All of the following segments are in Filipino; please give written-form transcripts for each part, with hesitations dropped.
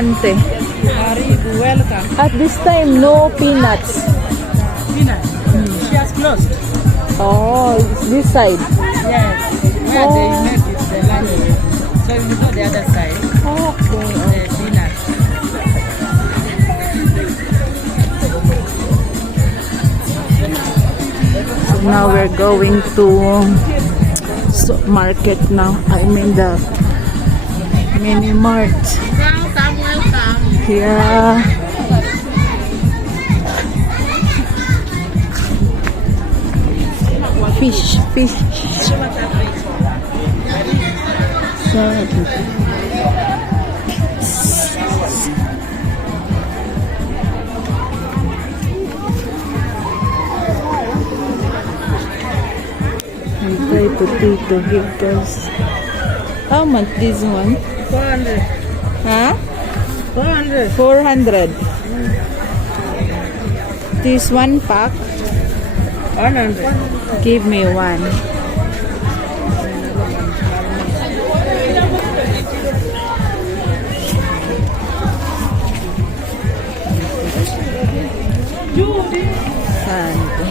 Sante. Karibu, welcome. At this time, no peanuts. Peanut. She has closed. Oh, it's this side. Yes. Where they make it, the lunch. So you go the other side. Okay. The peanut. So now we're going to market now. I mean the mini mart. Welcome, welcome. Yeah. Fish. And buy potato here, guys. How much this one? 400. Huh? 400. 400. This one pack. 100. Give me one. Sante.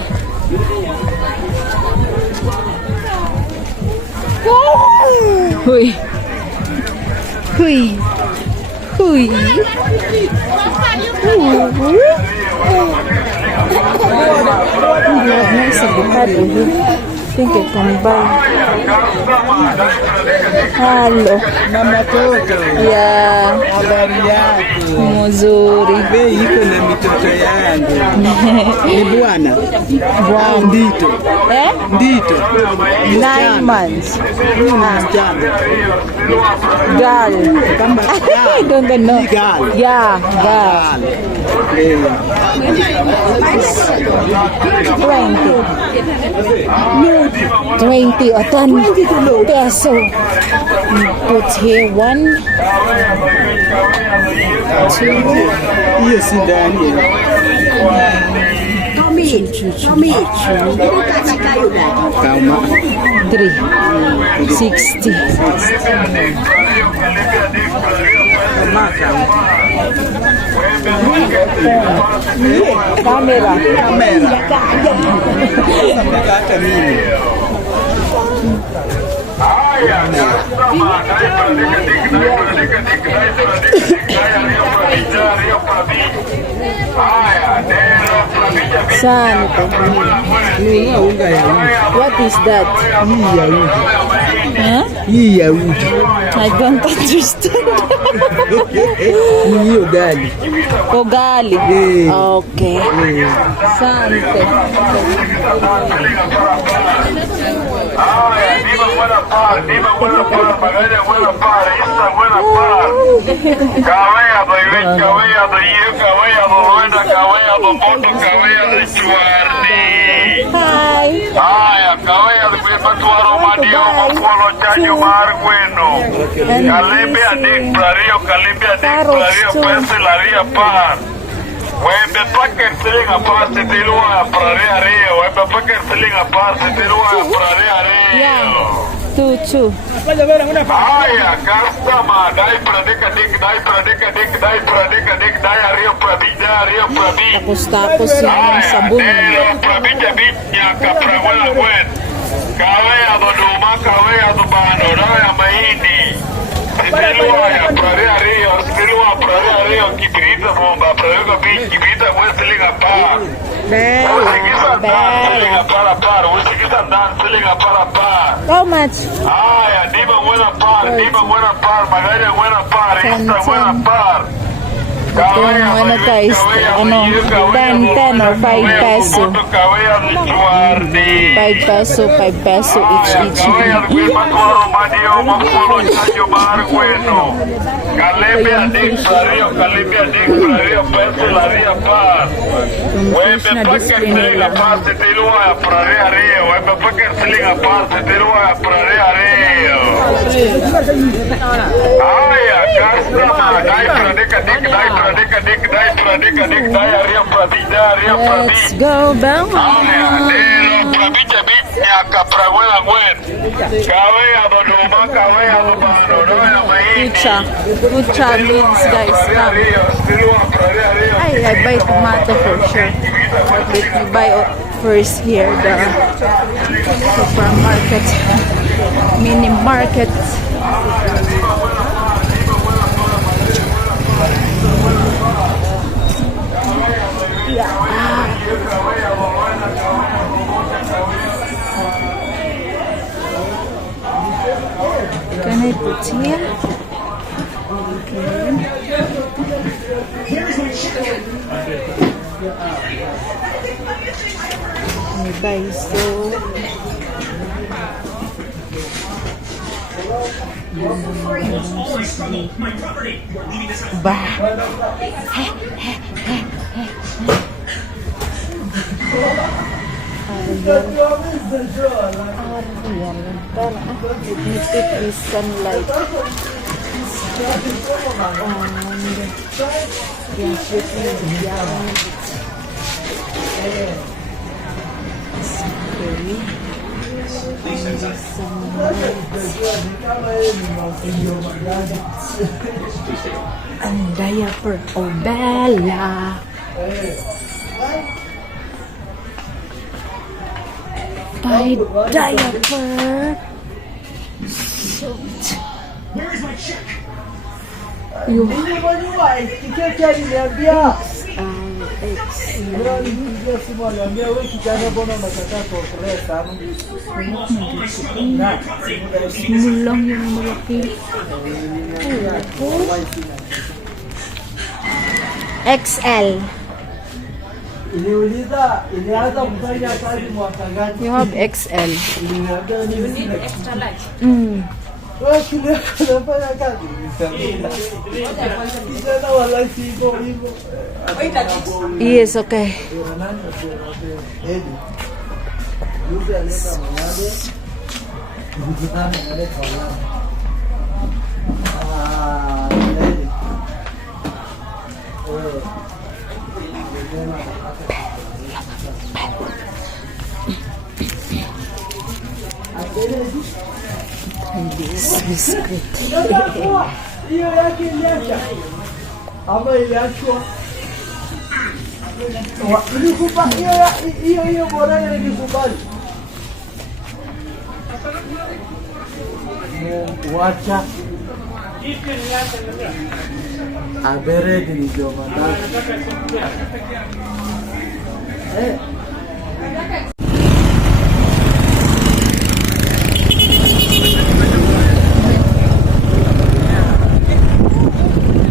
Huy. Huy. Huy. Nice avocado here. I think I can buy. Halo. Mama toto. Yeah. Habari yako? Mzuri. Wewe iko na mitoto yangu. Ni bwana. Bwana. Ndito. Eh? Ndito. 9 months. Msichana. Girl. Kama I don't know. Girl. Yeah, girl. 20 or 10 peso. Put here 1, 2, Hiyo si ndani. Kama 3, 60. Camera. hata mimi. Sante. Nunua unga ya uji. What is that? Hii ya uji. Huh? Hii ya uji. I don't understand. Ni hiyo gali. Ugali. Okay. Sante. Viva buena par, Magallanes buena par, Isa buena par. Cabella do Ibe, cabella do Iu, cabella do Luena, cabella do Moto, cabella do Chuardi. Hi. Aya, cabella do Ibe, Tuaro Madio, Mapolo, Chayo, Margueno. Calibia Dick, Prario, Calibia Dick, Prario, Penselaria Par. Webe packer selling a par, se tirua, Praria Rio, Webe packer selling a par, se tirua, Praria Rio. Yeah. 2. Aya, customer, dai pradika dik, dai Rio Prabi, Rio Prabi. Tapos yung sabon. Rio Prabi, Jabinya, Capraguela, Gwen. Kawea do Duma, Kawea do Bano, Raya Mahindi. Stilua, Praria Rio, Stilua, Praria Rio, Kibrita Bomba, Praga Beach, Kibrita Westling a par. Selling a par, Usikita Dan, selling a par. How much? Aya, Diva buena par, Magallanes buena par, Insta buena par. Ano guys, 10 or 5 peso. 5 peso, 5 peso each. Let's go, Belmont. Nyakapragwela gwen. Kawe abodoma, kawe abobano, no ya mahindi. Mucha means guys. I buy tomato for sure. Let me buy first here the supermarket, mini market. Can I put here? Okay. Okay, so bah. Let me take this sunlight. Ang diaper, oh Bella. Buy diaper. Where's my check? You Mulang yung malaki. XL. You have XL. You need extra large. Yes, okay. This biscuit. Ama iliachwa. Nilikupa hiyo bora ile nilikubali. Wacha. Abere ndio madam.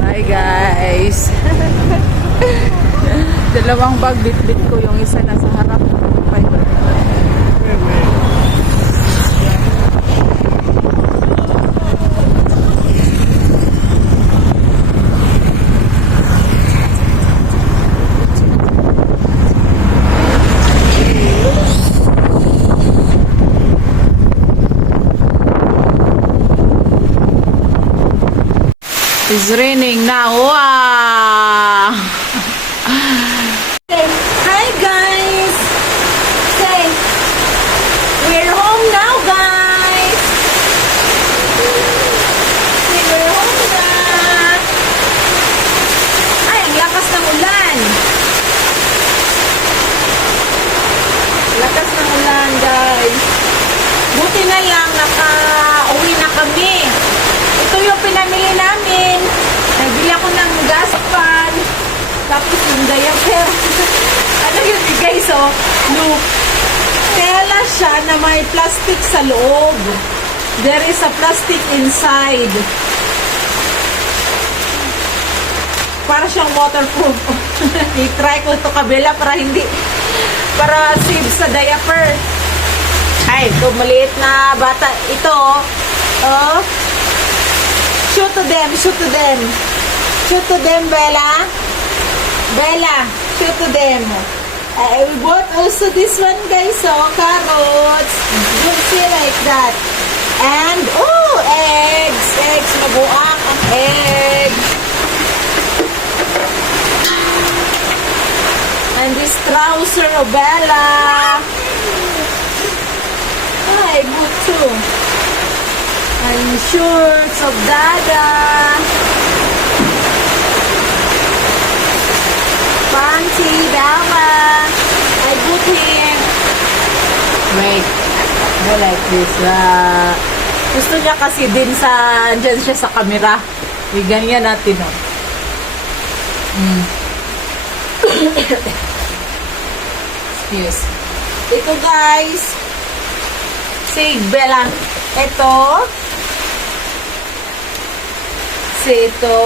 Hi guys. Dalawang bag bit-bit ko, yung isa nasa harap. It's raining now. Wow! Hi guys! Say, we're home now guys! We're home na! Ay, ang lakas ng ulan! Lakas ng ulan guys! Buti na lang naka-uwi na kami. Ito yung pinamili namin. Nabili ako ng gas pan. Tapos yung diaper. Ano yun guys, oh? Look. Tela siya na may plastic sa loob. There is a plastic inside. Para siyang waterproof. I-try ko ito kabila para save sa diaper. Ay, ito maliit na bata. Ito, oh. Shoot to them, shoot to them. Shoot to them, Bella. Bella, shoot to them. We bought also this one, guys. So, carrots. Don't see like that. And, oh, eggs. Eggs. Mabuak ang egg. And this trouser, oh, Bella. Hi, Butsu. And shorts of Dada. Fancy, Dama. I put him. Wait. I like this. Gusto niya kasi din sa, andyan siya sa camera. Ganyan natin, oh. Excuse. Ito, guys. Si Bella. Ito. Ito.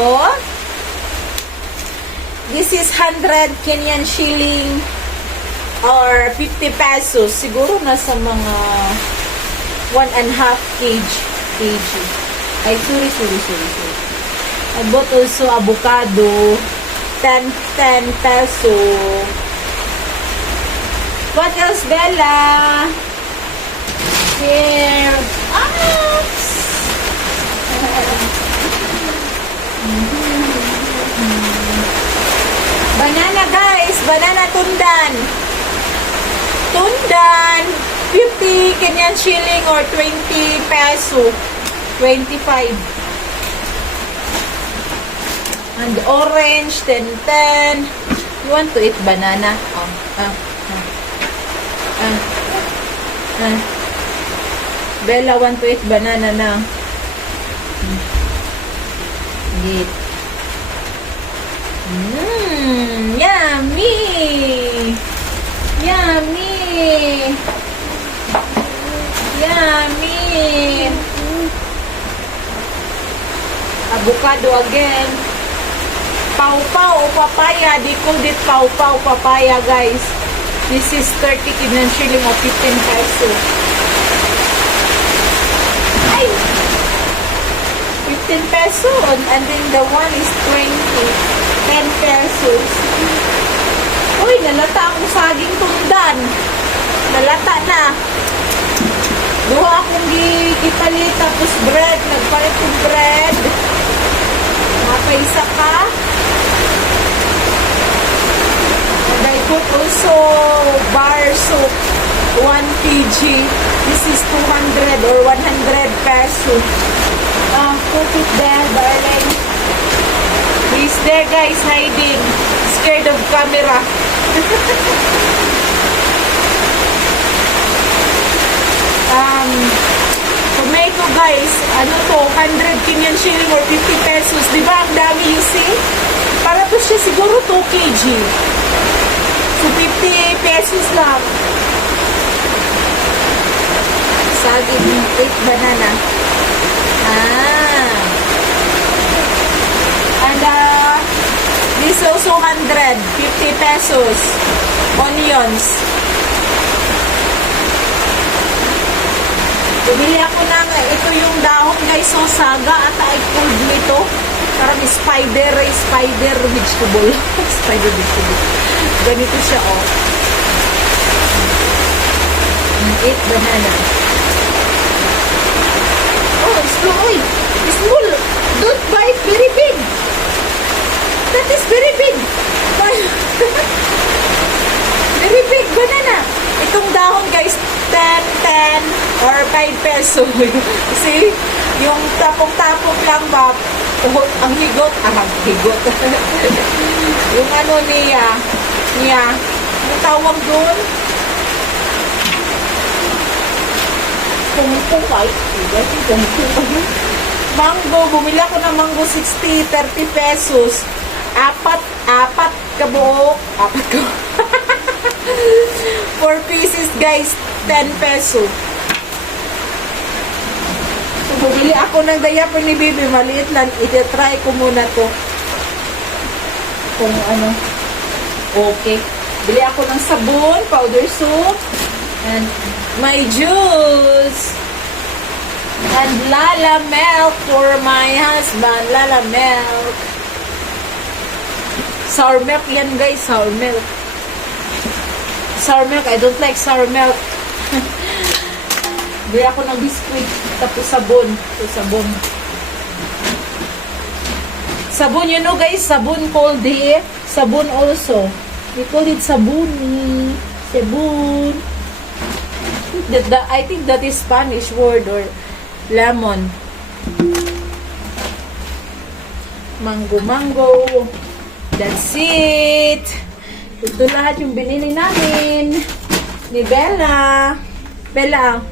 This is 100 Kenyan shilling or 50 pesos. Siguro nasa mga 1.5 kg. Ay, sorry. I bought also avocado. 10 peso. What else, Bella? Here. Banana, guys. Banana tundan. Tundan. 50 Kenyan shilling or 20 peso. 25. And orange, 10. You want to eat banana? Bella want to eat banana now. Eat. Yummy! Yummy! Yummy! Avocado again. Pau-pau papaya. They called it pau-pau papaya, guys. This is 30 Kenyan shilling or 15 peso. Ay! 15 peso. And then the one is 20. 10 pesos. Uy, nalata ang saging tundan. Nalata na. Duha akong gipalit tapos bread. Nagpalit ng bread. Mapaisa ka. And I put also bar soup. 1 kg. This is 200 or 100 peso. Put it there, darling. He's there, guys, hiding. Scared of camera. Tomato, guys. Ano to? 100 Kenyan shilling or 50 pesos. Diba ang dami, you see? Para to siya siguro 2 kg. So, 50 pesos lang. Saging, 8 banana. And this also 100, 50 pesos. Onions. Bumili ako ng, ito yung dahon, guys, so saga at I pulled nito. Parang spider vegetable. Spider vegetable. Ganito siya, oh. 8 banana. Oh, slow. Small. Don't buy it very big. That is very big. Very big banana. Itong dahon, guys, 10 or 5 peso. See? Yung tapong-tapong lang ba? Ang higot. Higot. Yung ano niya. Ang tawag doon? Pumupukay. Mango. Bumili ako ng mango 60, 30 pesos. Apat kabuok. 4 pieces, guys. 10 peso. So, bumili ako ng diaper ni Bibi. Maliit lang. I-try ko muna to. Kung ano. Okay. Bili ako ng sabon, powder soap, and my juice. And Lala milk for my husband. Lala milk. Sour milk yan, guys. Sour milk. Sour milk. I don't like sour milk. Bili ako ng biscuit. Tapos sabon. Sabon. Sabon, you know, guys. Sabon called here. Sabon also. We call it sabuni. Sabon. think that is Spanish word or lemon. Mango. That's it. Ito lahat yung binili namin ni Bella. Bella.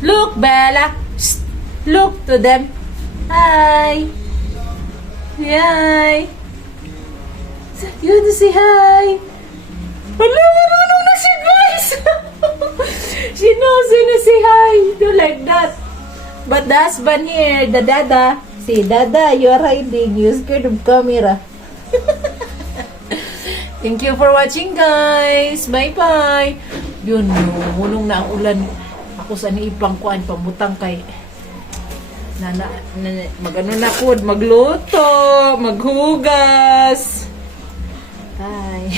Look, Bella. Look to them. Hi. Hi. You want to say hi? Hello, marunong na siya, guys. She knows when to say hi. Do like that. But the husband here, the dada. See, dada, you are hiding. You're scared of camera. Thank you for watching, guys. Bye-bye. Yun, munong na ang ulan. Ako sa niipang kuan, pamutang kay magano na po, magluto, maghugas. Bye.